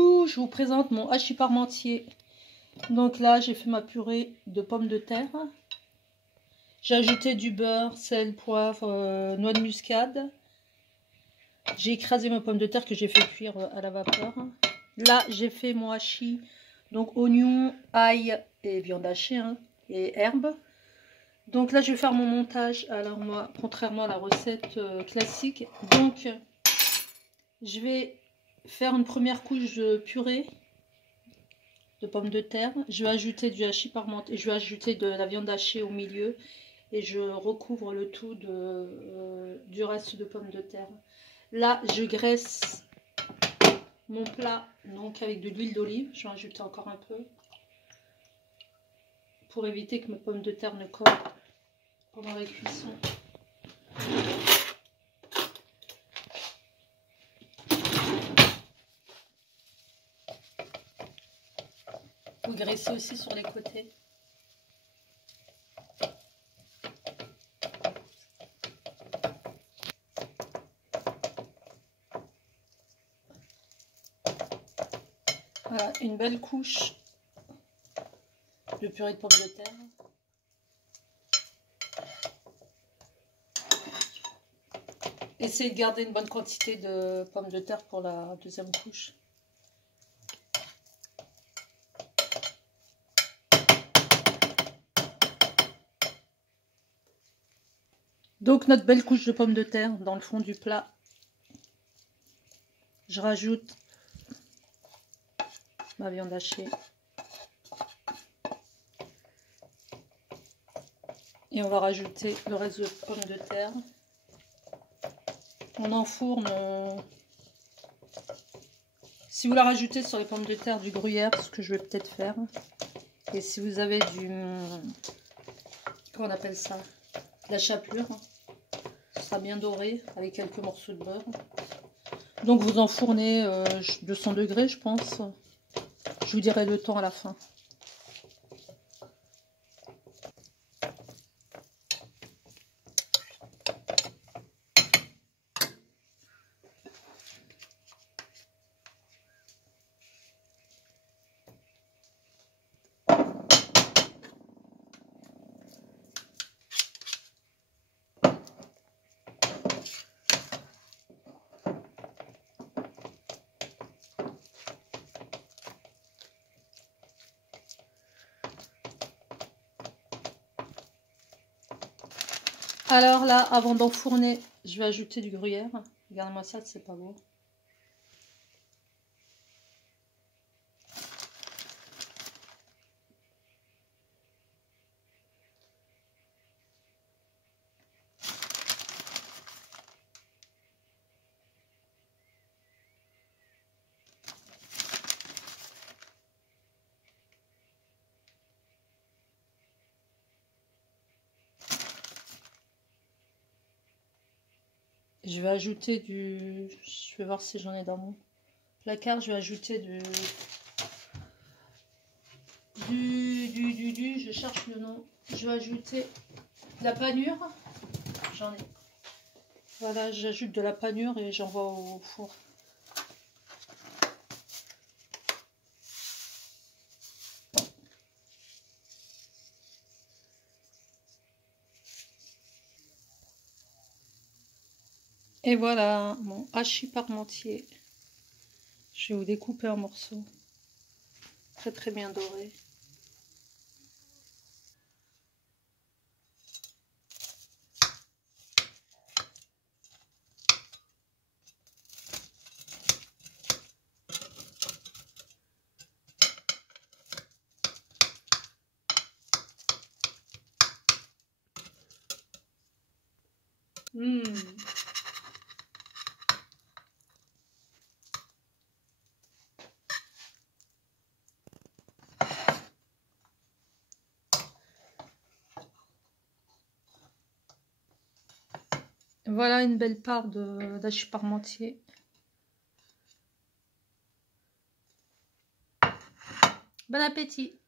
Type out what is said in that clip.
Coucou, je vous présente mon hachis parmentier. Donc là, j'ai fait ma purée de pommes de terre. J'ai ajouté du beurre, sel, poivre, noix de muscade. J'ai écrasé mes pommes de terre que j'ai fait cuire à la vapeur. Là, j'ai fait mon hachis, donc oignon, ail et viande hachée hein, et herbes. Donc là, je vais faire mon montage. Alors moi, contrairement à la recette classique, donc je vais faire une première couche de purée de pommes de terre. Je vais ajouter du hachis parmentier, je vais ajouter de la viande hachée au milieu et je recouvre le tout du reste de pommes de terre. Là, je graisse mon plat donc avec de l'huile d'olive. Je vais en ajouter encore un peu pour éviter que mes pommes de terre ne collent pendant la cuisson. Vous graissez aussi sur les côtés. Voilà, une belle couche de purée de pommes de terre. Essayez de garder une bonne quantité de pommes de terre pour la deuxième couche. Donc notre belle couche de pommes de terre dans le fond du plat. Je rajoute ma viande hachée. Et on va rajouter le reste de pommes de terre. On enfourne. Si vous la rajoutez sur les pommes de terre du gruyère, ce que je vais peut-être faire. Et si vous avez du... Comment on appelle ça? De la chapelure. Ce sera bien doré avec quelques morceaux de beurre. Donc vous enfournez 200 degrés je pense. Je vous dirai le temps à la fin. Alors là, avant d'enfourner, je vais ajouter du gruyère. Regardez-moi ça, c'est pas beau. Je vais ajouter du... Je vais voir si j'en ai dans mon placard. Je vais ajouter je cherche le nom. Je vais ajouter de la panure. J'en ai. Voilà, j'ajoute de la panure et j'envoie au four. Et voilà mon hachis parmentier. Je vais vous découper en morceaux. Très très bien doré. Voilà une belle part d'hachis parmentier. Bon appétit!